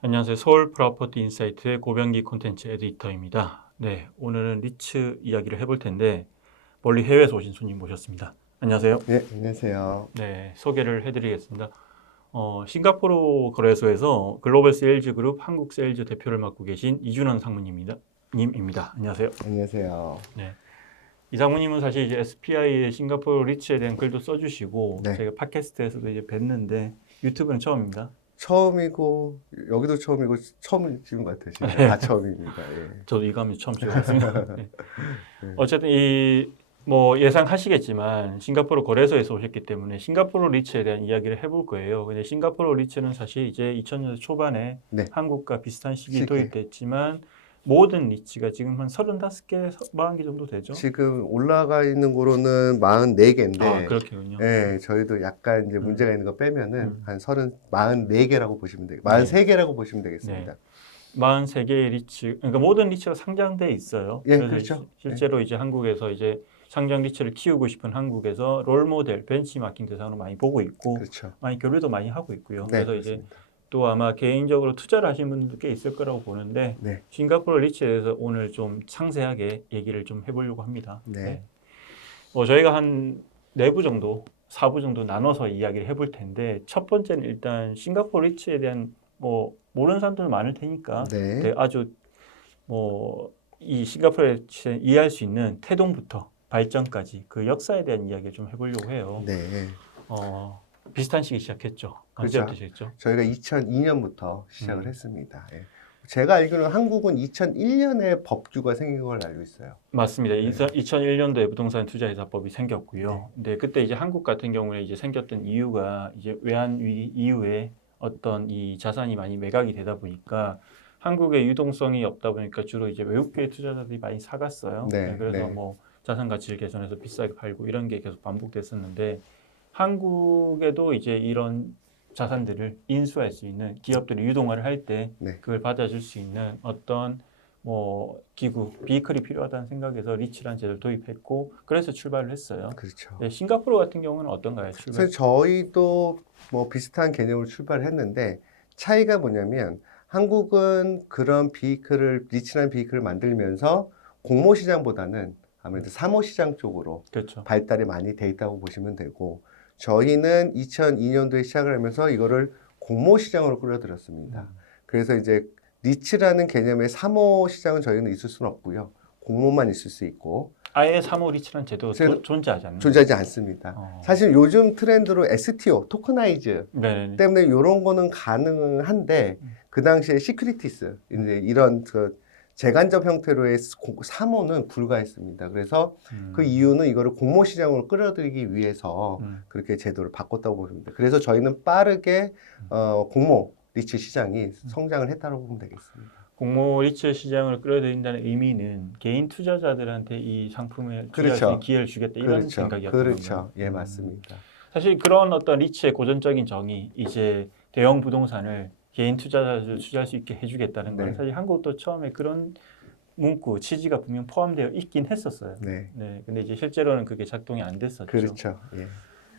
안녕하세요. 서울 프로퍼티 인사이트의 고병기 콘텐츠 에디터입니다. 네, 오늘은 리츠 이야기를 해볼 텐데 멀리 해외에서 오신 손님 모셨습니다. 안녕하세요. 네, 안녕하세요. 네, 소개를 해드리겠습니다. 싱가포르 거래소에서 글로벌 세일즈 그룹 한국 세일즈 대표를 맡고 계신 이준원 상무님입니다. 안녕하세요. 안녕하세요. 네, 이 상무님은 사실 이제 SPI의 싱가포르 리츠에 대한 글도 써주시고 네, 저희가 팟캐스트에서도 이제 뵀는데 유튜브는 처음입니다. 처음이고 여기도 처음이고 처음 찍은 것 같아요. 진짜 다 처음입니다. 예. 저도 이감이 처음 찍어봤습니다. 네. 네. 어쨌든 뭐 예상하시겠지만 싱가포르 거래소에서 오셨기 때문에 싱가포르 리츠에 대한 이야기를 해볼 거예요. 근데 싱가포르 리츠는 사실 이제 2000년대 초반에 네, 한국과 비슷한 시기에 시기. 도입됐지만 모든 리츠가 지금 한 35개, 40개 정도 되죠? 지금 올라가 있는 거로는 44개인데, 아, 그렇군요. 예, 저희도 약간 이제 문제가 있는 거 빼면은 음. 한 44개라고 보시면 되겠, 네. 43개라고 보시면 되겠습니다. 43개의 리츠, 그러니까 모든 리츠가 상장돼 있어요. 예, 그래서 그렇죠. 실제로 이제 한국에서 이제 상장 리츠를 키우고 싶은 한국에서 롤 모델, 벤치마킹 대상으로 많이 보고 있고 그렇죠. 많이 교류도 많이 하고 있고요. 네, 그래서 이제 그렇습니다. 또 아마 개인적으로 투자를 하신 분들도 꽤 있을 거라고 보는데 네, 싱가포르 리츠에 대해서 오늘 좀 상세하게 얘기를 좀 해보려고 합니다. 네, 저희가 한 4부 정도, 4부 정도 나눠서 이야기를 해볼 텐데 첫 번째는 일단 싱가포르 리츠에 대한 뭐 모르는 사람들 많을 테니까 네, 아주 뭐 이 싱가포르 리츠를 이해할 수 있는 태동부터 발전까지 그 역사에 대한 이야기를 좀 해보려고 해요. 네. 비슷한 시기 시작했죠. 그렇죠. 언제부터 시작했죠? 저희가 2002년부터 시작을 음. 했습니다. 예. 제가 알기로는 한국은 2001년에 법규가 생긴 걸 알고 있어요. 맞습니다. 네. 2001년도에 부동산 투자회사법이 생겼고요. 네. 근데 그때 이제 한국 같은 경우에 이제 생겼던 이유가 이제 외환 위기 이후에 어떤 이 자산이 많이 매각이 되다 보니까 한국의 유동성이 없다 보니까 주로 이제 외국계 투자자들이 많이 사갔어요. 네, 그래서 네. 뭐 자산 가치를 개선해서 비싸게 팔고 이런 게 계속 반복됐었는데 한국에도 이제 이런 자산들을 인수할 수 있는 기업들이 유동화를 할 때 네. 그걸 받아줄 수 있는 어떤 뭐 기구, 비이클이 필요하다는 생각에서 리츠라는 제도를 도입했고 그래서 출발을 했어요. 그렇죠. 네, 싱가포르 같은 경우는 어떤가요? 출발? 사실 저희도 뭐 비슷한 개념으로 출발을 했는데 차이가 뭐냐면 한국은 그런 비이클을, 리치라는 비이클을 만들면서 공모 시장보다는 아무래도 사모 시장 쪽으로 그렇죠. 발달이 많이 돼 있다고 보시면 되고 저희는 2002년도에 시작을 하면서 이거를 공모 시장으로 끌어들였습니다. 그래서 이제 리츠라는 개념의 사모 시장은 저희는 있을 수는 없고요. 공모만 있을 수 있고 아예 3호 리츠라는 제도 제도- 존재하지 않는 존재하지 않습니다. 어. 사실 요즘 트렌드로 STO, 토커나이즈 네. 때문에 이런 거는 가능한데 그 당시에 시큐리티스 이제 이런 그 재간접 형태로의 사모는 불가했습니다. 그래서 그 이유는 이거를 공모 시장으로 끌어들이기 위해서 그렇게 제도를 바꿨다고 보십니다. 그래서 저희는 빠르게 공모 리츠 시장이 성장을 했다고 보면 되겠습니다. 공모 리츠 시장을 끌어들인다는 의미는 개인 투자자들한테 이 상품을 투자할 수 있는 그렇죠. 기회를 주겠다 이런 그렇죠. 생각이었던 그렇죠. 건가요? 예, 맞습니다. 사실 그런 어떤 리츠의 고전적인 정의 이제 대형 부동산을 개인 투자자들 투자할 수 있게 해주겠다는 건 네. 사실 한국도 처음에 그런 문구 취지가 분명 포함되어 있긴 했었어요. 네. 근데 이제 실제로는 그게 작동이 안 됐었죠. 그렇죠. 예.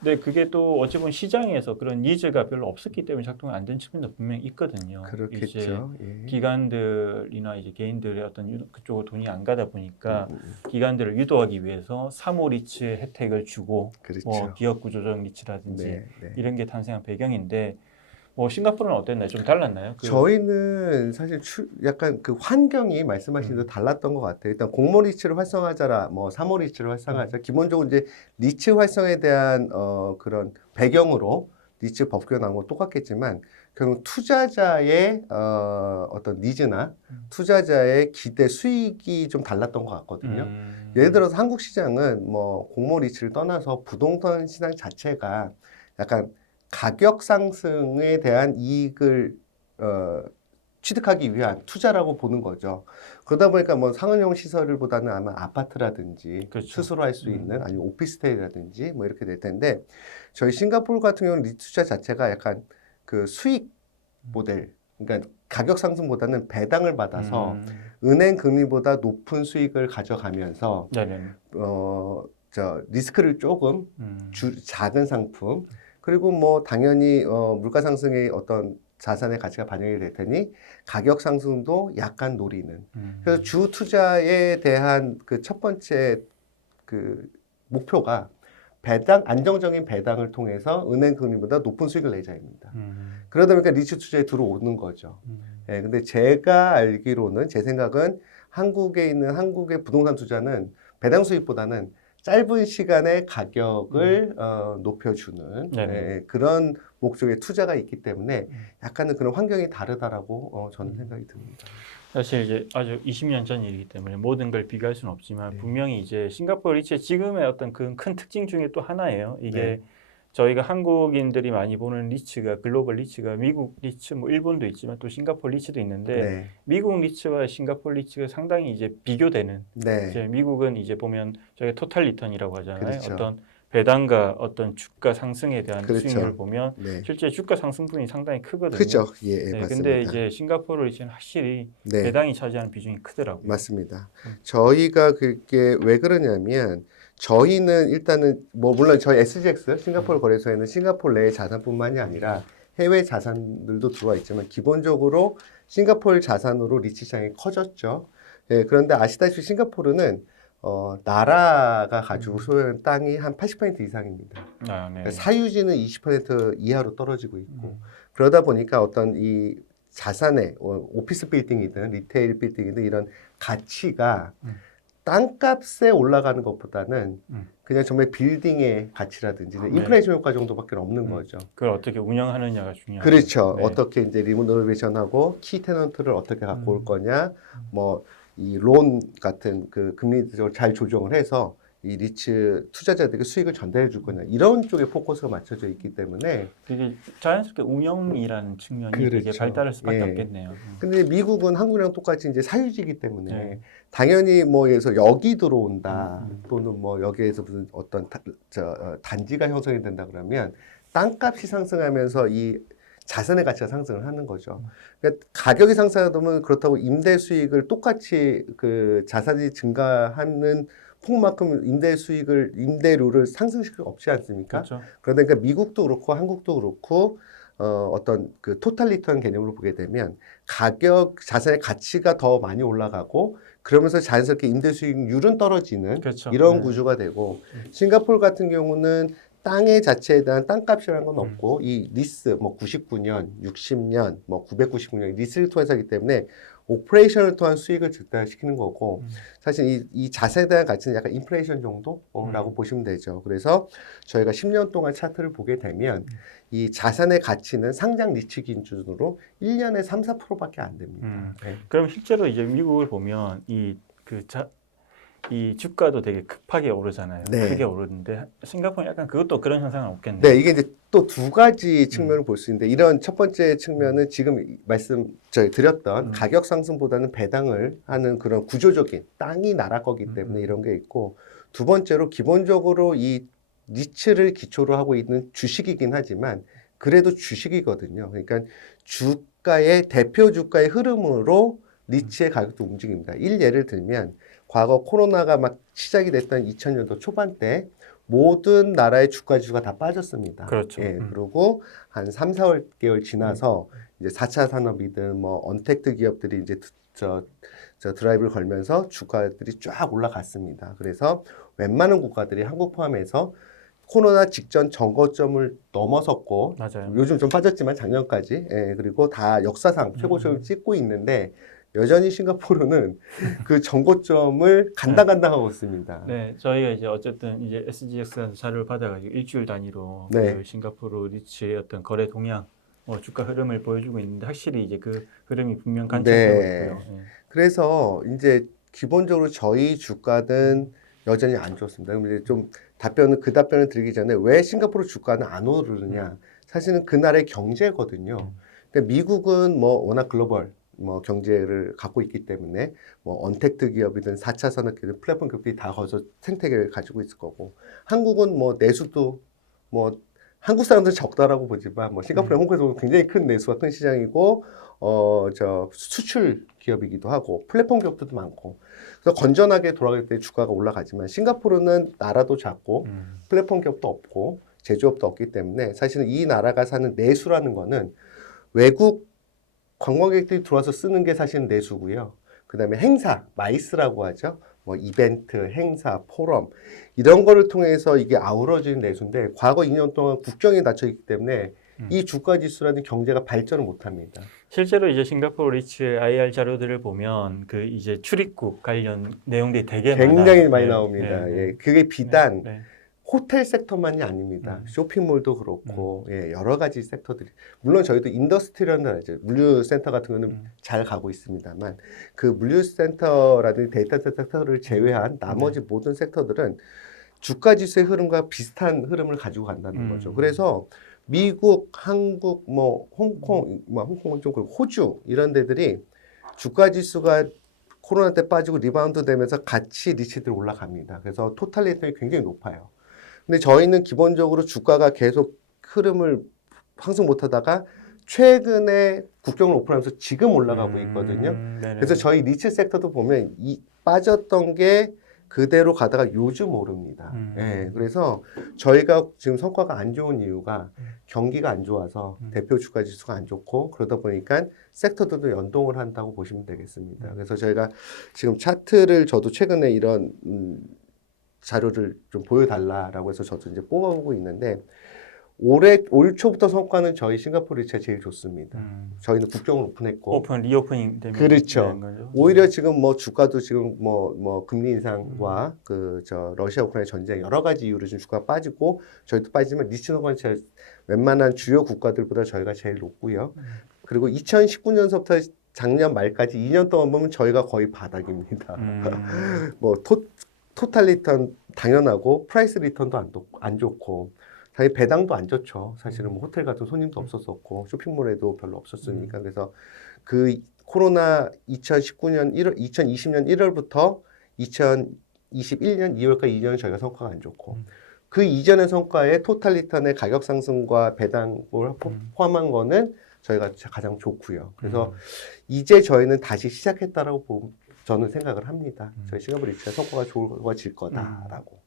근데 그게 또 어찌 보면 시장에서 그런 니즈가 별로 없었기 때문에 작동이 안 된 측면도 분명히 있거든요. 이제 그렇겠죠. 예. 기관들이나 이제 개인들의 어떤 그쪽으로 돈이 안 가다 보니까 음. 기관들을 유도하기 위해서 사모 리츠의 혜택을 주고 그렇죠. 뭐 기업 구조적 리츠라든지 네, 네. 이런 게 탄생한 배경인데 뭐 싱가포르는 어땠나요? 좀 달랐나요? 저희는 사실 약간 그 환경이 말씀하신 대로 달랐던 것 같아요. 일단 공모 리츠를 활성화하자라, 뭐 사모 리츠를 활성화하자. 기본적으로 이제 리츠 활성에 대한 그런 배경으로 리츠 법규가 나온 건 똑같겠지만 결국 투자자의 어떤 니즈나 투자자의 기대 수익이 좀 달랐던 것 같거든요. 예를 들어서 한국 시장은 뭐 공모 리츠를 떠나서 부동산 시장 자체가 약간 가격 상승에 대한 이익을 취득하기 위한 투자라고 보는 거죠. 그러다 보니까 뭐 상업용 시설보다는 아마 아파트라든지 그렇죠. 스스로 할 수 있는 아니면 오피스텔이라든지 뭐 이렇게 될 텐데 저희 싱가포르 같은 경우는 리츠 투자 자체가 약간 그 수익 모델, 그러니까 가격 상승보다는 배당을 받아서 은행 금리보다 높은 수익을 가져가면서 리스크를 조금 작은 상품 그리고 뭐 당연히 물가 상승의 어떤 자산의 가치가 반영이 될 테니 가격 상승도 약간 노리는. 그래서 주 투자에 대한 그 첫 번째 그 목표가 배당, 안정적인 배당을 통해서 은행 금리보다 높은 수익을 내자입니다. 그러다 보니까 리츠 투자에 들어오는 거죠. 예, 근데 제가 알기로는 제 생각은 한국에 있는 한국의 부동산 투자는 배당 수익보다는 짧은 시간에 가격을 높여주는 예, 그런 목적의 투자가 있기 때문에 약간은 그런 환경이 다르다라고 저는 생각이 듭니다. 사실 이제 아주 20년 전 일이기 때문에 모든 걸 비교할 수는 없지만 분명히 이제 싱가포르 리츠의 지금의 어떤 그 큰 특징 중에 또 하나예요. 이게 저희가 한국인들이 많이 보는 리츠가 글로벌 리츠가 미국 리츠 뭐 일본도 있지만 또 싱가포르 리츠도 있는데 미국 리츠와 싱가포르 리츠가 상당히 이제 비교되는 이제 미국은 이제 보면 저희가 토탈 리턴이라고 하잖아요. 그렇죠. 어떤 배당과 어떤 주가 상승에 대한 그렇죠. 수익률을 보면 실제 주가 상승분이 상당히 크거든요. 크죠. 예, 네, 맞습니다. 근데 이제 싱가포르 리츠는 확실히 배당이 차지하는 비중이 크더라고요. 맞습니다. 저희가 그게 왜 그러냐면 저희는 일단은 뭐 물론 저희 SGX 싱가포르 거래소에는 싱가포르 내의 자산뿐만이 아니라 해외 자산들도 들어와 있지만 기본적으로 싱가포르 자산으로 리츠 시장이 커졌죠. 예, 그런데 아시다시피 싱가포르는 나라가 가지고 소유한 땅이 한 80% 이상입니다. 그러니까 사유지는 20% 이하로 떨어지고 있고 그러다 보니까 어떤 이 자산의 오피스 빌딩이든 리테일 빌딩이든 이런 가치가 땅값에 올라가는 것보다는 그냥 정말 빌딩의 가치라든지 인플레이션 효과 정도밖에 없는 거죠. 그걸 어떻게 운영하느냐가 중요하죠. 그렇죠. 어떻게 이제 리노베이션하고 키 테넌트를 어떻게 갖고 올 거냐, 뭐 이 론 같은 그 금리를 잘 조정을 해서 이 리츠 투자자들에게 수익을 전달해 줄 거냐 이런 쪽에 포커스가 맞춰져 있기 때문에 되게 자연스럽게 운영이라는 측면이 되게 발달할 수밖에 없겠네요. 근데 미국은 한국이랑 똑같이 이제 사유지이기 때문에 당연히 뭐 예서 여기 들어온다 또는 뭐 여기에서 무슨 어떤 단지가 형성이 된다 그러면 땅값이 상승하면서 이 자산의 가치가 상승을 하는 거죠. 그러니까 가격이 상승하다 보면 그렇다고 임대 수익을 똑같이 그 자산이 증가하는 폭만큼 임대료를 상승시킬 수 없지 않습니까? 그렇죠. 그러니까 미국도 그렇고 한국도 그렇고 어떤 그 토탈 리턴 개념으로 보게 되면 자산의 가치가 더 많이 올라가고 그러면서 자연스럽게 임대 수익률은 떨어지는 이런 구조가 되고 싱가포르 같은 경우는 땅의 자체에 대한 땅값이라는 건 없고 이 리스 뭐 99년, 60년, 뭐 999년 리스를 통해서 하기 때문에 오퍼레이션을 통한 수익을 증대시키는 거고 사실 이 자세에 대한 가치는 약간 인플레이션 정도라고 보시면 되죠. 그래서 저희가 10년 동안 차트를 보게 되면 이 자산의 가치는 상장 리츠 기준으로 1년에 3, 4%밖에 안 됩니다. 그럼 실제로 이제 미국을 보면 이 주가도 되게 급하게 오르잖아요. 크게 오르는데 싱가포르는 약간 그것도 그런 현상은 없겠네요. 네, 이게 이제 또 두 가지 측면을 볼 수 있는데 이런 첫 번째 측면은 지금 드렸던 가격 상승보다는 배당을 하는 그런 구조적인 땅이 나라 거기 때문에 이런 게 있고 두 번째로 기본적으로 이 리츠를 기초로 하고 있는 주식이긴 하지만 그래도 주식이거든요. 그러니까 대표 주가의 흐름으로 리츠의 가격도 움직입니다. 예를 들면 과거 코로나가 막 시작이 됐던 2000년도 초반 때 모든 나라의 주가 지수가 다 빠졌습니다. 그렇죠. 그리고 한 3, 4개월 지나서 이제 4차 산업이든 뭐 언택트 기업들이 이제 드라이브를 걸면서 주가들이 쫙 올라갔습니다. 그래서 웬만한 국가들이 한국 포함해서 코로나 직전 전고점을 넘어섰고 요즘 좀 빠졌지만 작년까지 그리고 다 역사상 최고점을 찍고 있는데 여전히 싱가포르는 그 전고점을 간당간당하고 있습니다. 네, 저희가 이제 어쨌든 이제 SGX에서 자료를 받아가지고 일주일 단위로 그 싱가포르 리츠의 어떤 거래 동향, 주가 흐름을 보여주고 있는데 확실히 이제 그 흐름이 분명 관찰되고 있고요. 그래서 이제 기본적으로 저희 주가는 여전히 안 좋습니다. 그럼 이제 좀 그 답변을 드리기 전에 왜 싱가포르 주가는 안 오르느냐? 사실은 그 나라의 경제거든요. 그러니까 미국은 뭐 워낙 글로벌 경제를 갖고 있기 때문에 뭐 언택트 기업이든 4차 산업기업이든 플랫폼 기업들이 다 거기서 생태계를 가지고 있을 거고 한국은 뭐 내수도 뭐 한국 사람들 적다라고 보지만 뭐 싱가포르 홍콩에서 보면 굉장히 큰 내수가 큰 시장이고 수출 기업이기도 하고 플랫폼 기업들도 많고 그래서 건전하게 돌아갈 때 주가가 올라가지만 싱가포르는 나라도 작고 플랫폼 기업도 없고 제조업도 없기 때문에 사실은 이 나라가 사는 내수라는 거는 외국 관광객들이 들어와서 쓰는 게 사실 내수고요. 그다음에 행사, 마이스라고 하죠. 뭐 이벤트, 행사, 포럼 이런 거를 통해서 이게 아우러진 내수인데 과거 2년 동안 국경이 닫혀 있기 때문에 이 주가 지수라는 경제가 발전을 못 합니다. 실제로 이제 싱가포르 리츠의 IR 자료들을 보면 그 이제 출입국 관련 내용들이 되게 굉장히 많아요. 많이 네, 나옵니다. 네, 네. 예, 그게 비단 네. 호텔 섹터만이 아닙니다. 쇼핑몰도 그렇고 예, 여러 가지 섹터들이 물론 저희도 인더스트리얼은 이제 물류센터 같은 거는 잘 가고 있습니다만 그 물류센터라든지 데이터 섹터를 제외한 나머지 모든 섹터들은 주가 지수의 흐름과 비슷한 흐름을 가지고 간다는 거죠. 그래서 미국, 한국, 뭐 홍콩, 뭐 홍콩은 좀 그렇고 호주 이런 데들이 주가 지수가 코로나 때 빠지고 리바운드 되면서 같이 리치들이 올라갑니다. 그래서 토탈 리턴이 굉장히 높아요. 근데 저희는 기본적으로 주가가 계속 흐름을 상승 못하다가 최근에 국경을 오픈하면서 지금 올라가고 있거든요. 그래서 저희 리츠 섹터도 보면 이 빠졌던 게 그대로 가다가 요즘 오릅니다. 예, 그래서 저희가 지금 성과가 안 좋은 이유가 경기가 안 좋아서 대표 주가 지수가 안 좋고 그러다 보니까 섹터들도 연동을 한다고 보시면 되겠습니다. 그래서 저희가 지금 차트를 저도 최근에 이런 자료를 좀 보여달라라고 해서 저도 이제 뽑아보고 있는데 올 초부터 성과는 저희 싱가포르 리츠가 제일 좋습니다. 저희는 국경을 오픈했고 리오프닝 되면 그렇죠. 오히려 지금 뭐 주가도 지금 뭐 금리 인상과 러시아 우크라이나 전쟁 여러 가지 이유로 지금 주가가 빠지고 저희도 빠지지만 리츠노건 웬만한 주요 국가들보다 저희가 제일 높고요. 그리고 2019년서부터 작년 말까지 2년 동안 보면 저희가 거의 바닥입니다. 뭐 토탈 리턴 당연하고 프라이스 리턴도 안 좋고 사실 배당도 안 좋죠. 사실은 뭐 호텔 같은 손님도 없었었고 쇼핑몰에도 별로 없었으니까 그래서 그 코로나 2019년 1월 2020년 1월부터 2021년 2월까지 2년 저희가 성과가 안 좋고 그 이전의 성과에 토탈 리턴의 가격 상승과 배당을 포함한 거는 저희가 가장 좋고요. 그래서 이제 저희는 다시 시작했다라고 저는 생각을 합니다. 저희 싱가포르 리츠가 성과가 좋아질 거다라고.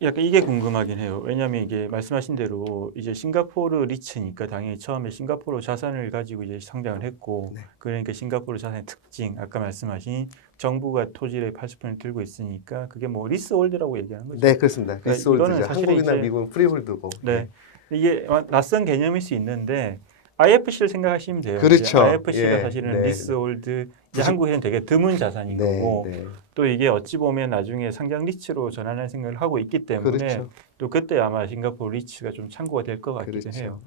약간 이게 궁금하긴 해요. 왜냐하면 이게 말씀하신 대로 이제 싱가포르 리츠니까 당연히 처음에 싱가포르 자산을 가지고 이제 상장을 했고 그러니까 싱가포르 자산의 특징 아까 말씀하신 정부가 토지의 80%를 들고 있으니까 그게 뭐 리스홀드라고 얘기하는 거죠. 네, 그렇습니다. 리스홀드죠. 한국이나 이제, 미국은 프리홀드고. 네. 이게 낯선 개념일 수 있는데 IFC를 생각하시면 돼요. 그렇죠. IFC가 사실은 리스홀드 한국에는 되게 드문 자산인 거고 또 이게 어찌 보면 나중에 상장 리츠로 전환할 생각을 하고 있기 때문에 또 그때 아마 싱가포르 리츠가 좀 참고가 될 것 같기도 해요.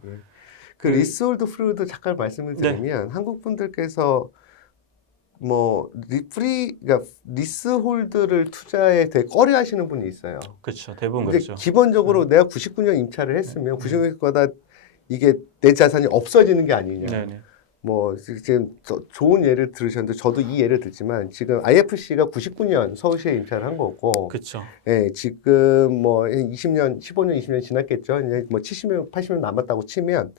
그 리스홀드 프리홀드 잠깐 말씀을 드리면 한국 분들께서 뭐 그러니까 리스홀드를 투자에 되게 꺼려하시는 분이 있어요. 그렇죠. 대부분 그렇죠. 기본적으로 내가 99년 임차를 했으면 99년마다 이게 내 자산이 없어지는 게 아니냐. 네네. 뭐 지금 좋은 예를 들으셨는데 저도 이 예를 듣지만 지금 IFC가 99년 서울시에 임차를 한 거고, 그렇죠. 예, 지금 뭐 20년, 15년, 20년 지났겠죠. 이제 뭐 70년, 80년 남았다고 치면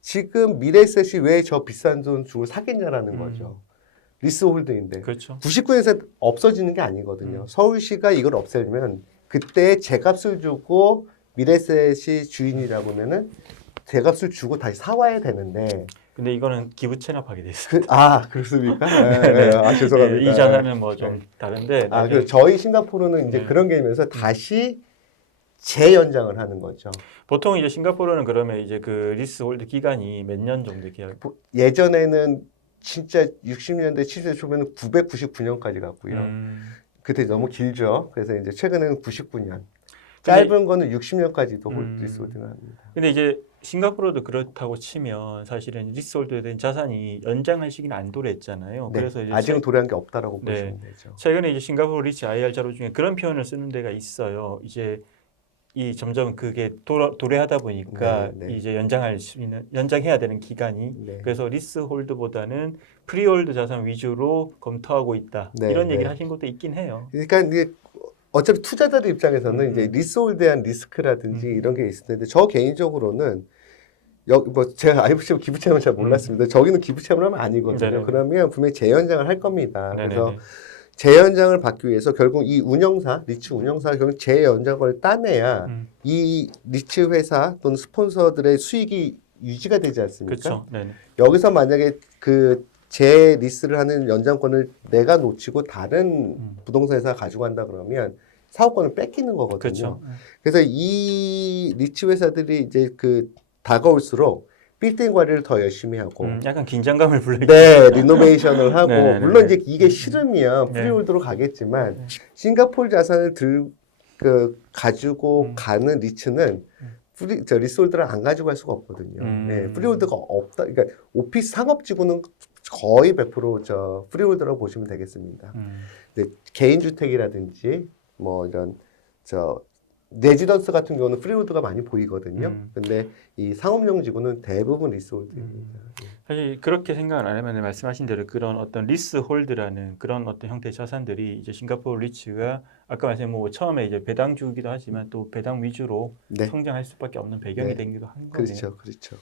지금 미래에셋이 왜 저 비싼 돈 주고 사겠냐라는 거죠. 리스홀드인데. 그렇죠. 99년에서 없어지는 게 아니거든요. 서울시가 이걸 없애면 그때 제값을 주고 미래에셋이 주인이라고 하면은 제값을 주고 다시 사와야 되는데. 근데 이거는 기부 체납하게 돼 있어요. 그렇습니까? 네. 죄송합니다. 이 자산은 뭐 좀 다른데. 그래서 저희 싱가포르는 이제 그런 개념에서 다시 재연장을 하는 거죠. 보통 이제 싱가포르는 그러면 이제 그 리스홀드 기간이 몇 년 정도 계약? 예전에는 진짜 60년대, 70년대 초반에는 999년까지 갔고요. 그때 너무 길죠. 그래서 이제 최근에는 99년. 짧은 거는 60년까지도 리스홀드가 합니다. 근데 이제 싱가포르도 그렇다고 치면 사실은 리스홀드에 대한 자산이 연장할 시기는 안 도래했잖아요. 네, 그래서 이제 아직은 도래한 게 없다라고 보시면 되죠. 최근에 이제 싱가포르 리츠 IR 자료 중에 그런 표현을 쓰는 데가 있어요. 이제 이 점점 그게 도래하다 보니까 이제 연장해야 되는 기간이 그래서 리스홀드보다는 프리홀드 자산 위주로 검토하고 있다. 이런 얘기를 하신 것도 있긴 해요. 그러니까 이게 어차피 투자자들 입장에서는 이제 리스홀드에 대한 리스크라든지 이런 게 있을 텐데 저 개인적으로는 뭐 제가 IFC 기부 체험을 잘 몰랐습니다. 저기는 기부 체험을 하면 아니거든요. 네네. 그러면 분명히 재연장을 할 겁니다. 네네네. 그래서 재연장을 받기 위해서 결국 이 운영사, 리츠 운영사가 결국 재연장을 따내야 이 리츠 회사 또는 스폰서들의 수익이 유지가 되지 않습니까? 그렇죠. 네. 여기서 만약에 그 재리스를 하는 연장권을 내가 놓치고 다른 부동산 회사가 가지고 간다 그러면 사업권을 뺏기는 거거든요. 그렇죠. 그래서 이 리츠 회사들이 이제 그 다가올수록 빌딩 관리를 더 열심히 하고 약간 긴장감을 불러일으키죠. 네, 리노베이션을 하고 네네네네. 물론 이제 이게 싫으면 네. 프리홀드로 가겠지만 싱가포르 자산을 가지고 가는 리츠는 리스홀드를 안 가지고 갈 수가 없거든요. 네, 프리홀드가 없다. 그러니까 오피스 상업지구는 거의 100% 프리홀드라고 보시면 되겠습니다. 근데 개인주택이라든지 뭐 이런 레지던스 같은 경우는 프리홀드가 많이 보이거든요. 근데 이 상업용 지구는 대부분 리스홀드입니다. 사실 그렇게 생각을 안 하면 말씀하신 대로 그런 어떤 리스홀드라는 그런 어떤 형태의 자산들이 이제 싱가포르 리츠가 아까 말씀 뭐 처음에 이제 배당주기도 하지만 또 배당 위주로 네. 성장할 수밖에 없는 배경이 네. 되기도 한 거네요. 그렇죠, 그렇죠.